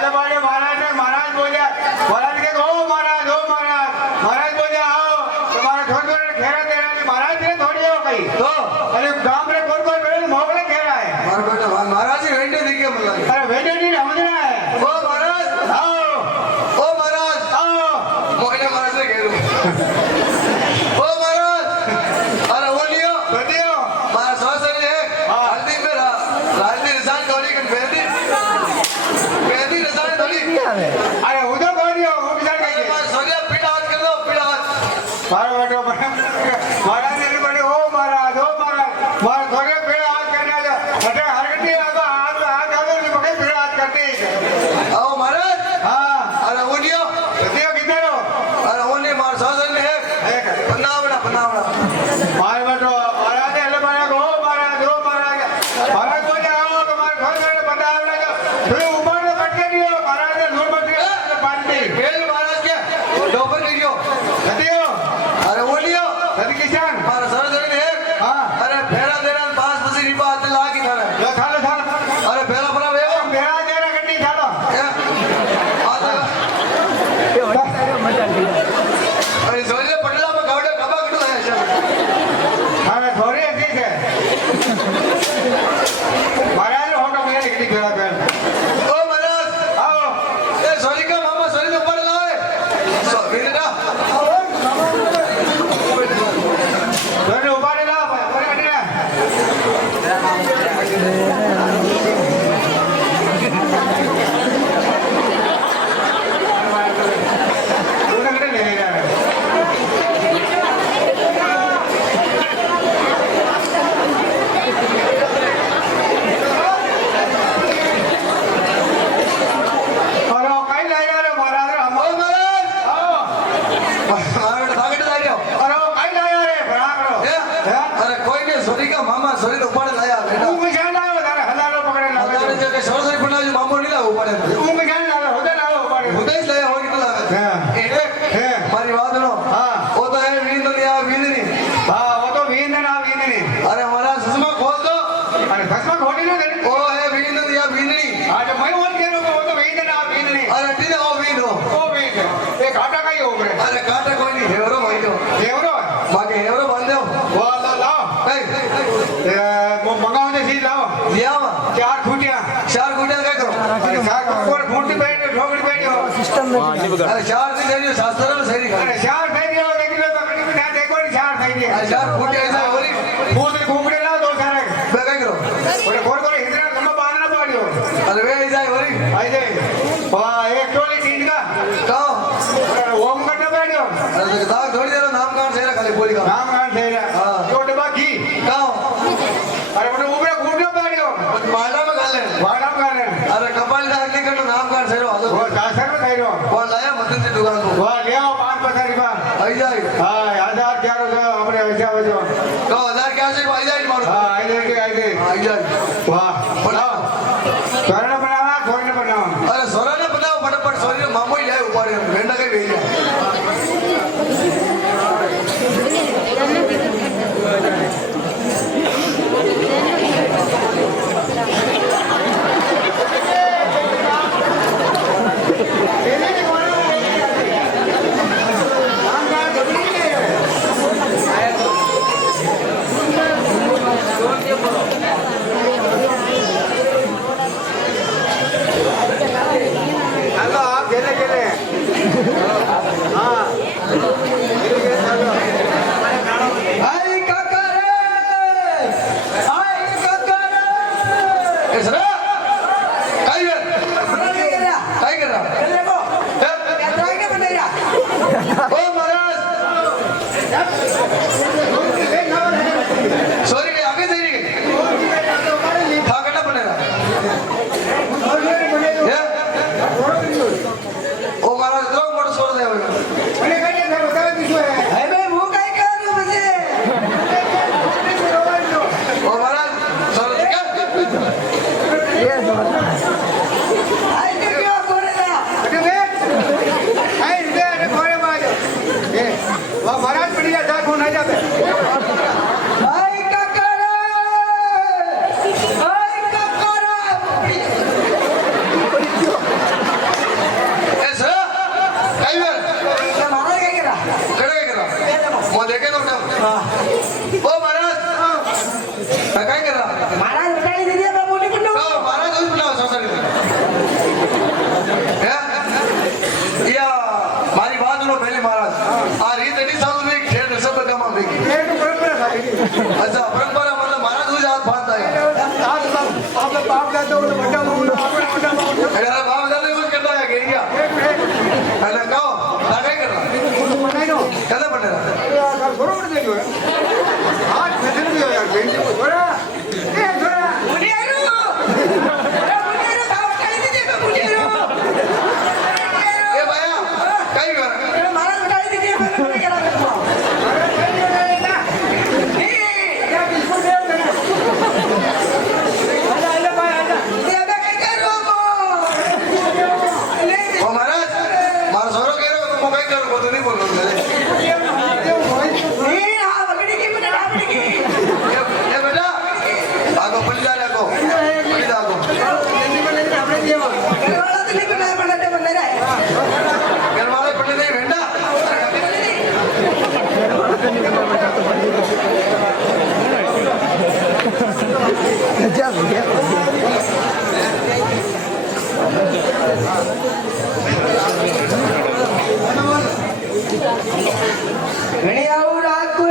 आजूबाजू महाराज ने महाराज बोले महाराज के ओ महाराज महाराज बोले आओ तुम्हारा थोड़ी थोड़ी घेरा दे रहा है महाराज ने थोड़ी हो गई तो अरे गांव में कोई बेल मोगले घेरा है मार बेटा महाराज जी वेंटे दिखे मुल्ला अरे वेटे नहीं समझना है ओ महाराज आओ आओ मोहल्ले महाराज ने घेरो ओ महाराज अरे वो लियो बतियो मार सासर है हल्दी में हल्दी निशान थोड़ी कर मेहंदी निशान थोड़ी अरे उधर बोलियो वो बिचार गई मार सोनिया पीड़ा हाथ कर दो पीड़ा हाथ मारो बेटो महाराज ने बोले ओ महाराज मार थोड़े पेड़ हाथ करने जा अरे हरकती आगा हाथ आगे नहीं पकड़े पेड़ हाथ करते आओ महाराज हां अरे वो लियो बतियो किधर हो अरे वो नहीं मार सासर ने है बनावड़ा मार बेटो महाराज ने बोले ओ महाराज महाराज बोले आओ तुम्हारे घर में बतावड़ा का फिर ऊपर में पटके दियो महाराज ने नूर बत्ती पानी बेल महाराज के डोपर गिरियो बतियो अरे वो लियो सदी किसान मार सासर ने है हां अरे फेरा देना पांच बसी रिपा हाथ लागी थाने लो थालो अरे फेरा परा वेव मेरा तेरा गड्डी थालो अरे सोनिया पटला में गावड़े कबा कटू है सब हां थोड़ी ठीक है महाराज होटो मेरे निकली बेड़ा बेल ओ महाराज आओ ए सोनी का मामा सोनी तो पड़ लाए बिना दोने उबारे ला पर गड्डी ना उधर गड्डी ले जा रहा है और कहीं ले जा रहे महाराज हम ओ महाराज आओ मार भागट लायो और कहीं ले जा रहे भरा करो अरे कोई नहीं सोनी का मामा सोनी तो पड़ लाया बेटा तू मिशन लाओ तारे हजारों पकड़े ला अरे जगह सरसरी पड़ा जो मामो नहीं ला ऊपर तू मिशन लाओ होते लाओ ऊपर उदय लाया हो कितना लावे है हमारी बात सुनो हाँ वो तो है वींदनिया वींदनी हाँ वो तो वींदना वींदनी अरे हमारा चश्मा खोल दो अरे धसमा खोटी ना करी वो है वींदनिया वींदनी आज मैं बोल के रो वो तो वींदना वींदनी अरे ठीक है वो वींदो वो वींद एक आटा का ही हो गए अरे काटा कोई नहीं हेवरो भाई तो देवरो बाकी हेवरो बांध दो वो लाओ वो मंगाओ दे सी लाओ लिया वा चार खूटियां चार गुड़िया क्या करो अरे चार और खूंटी बैठ ठोकड़ी बैठ हो अरे चार दिन जाइए शास्त्र में सही अरे निकाल चार થઈ ગયો એક કિલો પકડી में ना देखो नहीं चार થઈ गया अरे चार गुड़िया ऐसा हो रही भूत घूमड़े लाओ दो सारे मैं क्या करो बोले खोर खोर हिंदरा लंबा बांधना पड़ियो अरे वे ऐसा हो रही आई दे वाह एक टोली तीन का कहो अरे ओम करना पड़ियो अरे तो दाग थोड़ी देर नाम कौन से खाली बोली का नाम गान થઈ રહ્યા हाँ। यो डब्बा घी कहो अरे बोले ऊपर घूमना पड़ियो माला में गाले वाड़ा कर ले अरे कपाल दाग नहीं करना नाम कौन से रो वो दासर में થઈ રહ્યો कौन लाया मदन से दुकान को वाह ले आओ 5 રૂપિયા आई जाए हां 1000 આપણે પૈસા બચો कहो 1000 क्या से आई जाए मारो हां आई दे आई जाए वाह बनाओ तोरण बनावा थोड़े बनावा अरे सोना ने बताओ फटाफट सोनी ने मामो ही जाए ऊपर वेंडा के भेज हेलो आप गेले गेले हां आई काका रे आई काका रे अच्छा परंपरा मतलब महाराज हुई हाथ फाड़ता है આપણે બાપ દાદા મોટા આપણે મોટા अरे बाप दादा कुछ करता है गिर गया अरे कहो क्या कर रहा બનાવ્યો क्या बन रहा બરોબર થઈ ગયો હાથ ફેસલ ગયો યાર બેન થોડા એ થોડા ए भैया कहीं कर ओ महाराज मारा सोरो कह रहे हो तुम कहीं करो तो नहीं बोल रहे ये बेटा आगो पल्ली जा आगो पल्ली जा आगो घर वाले पल्ली नहीं भेंडा ઘણી આવું રાખું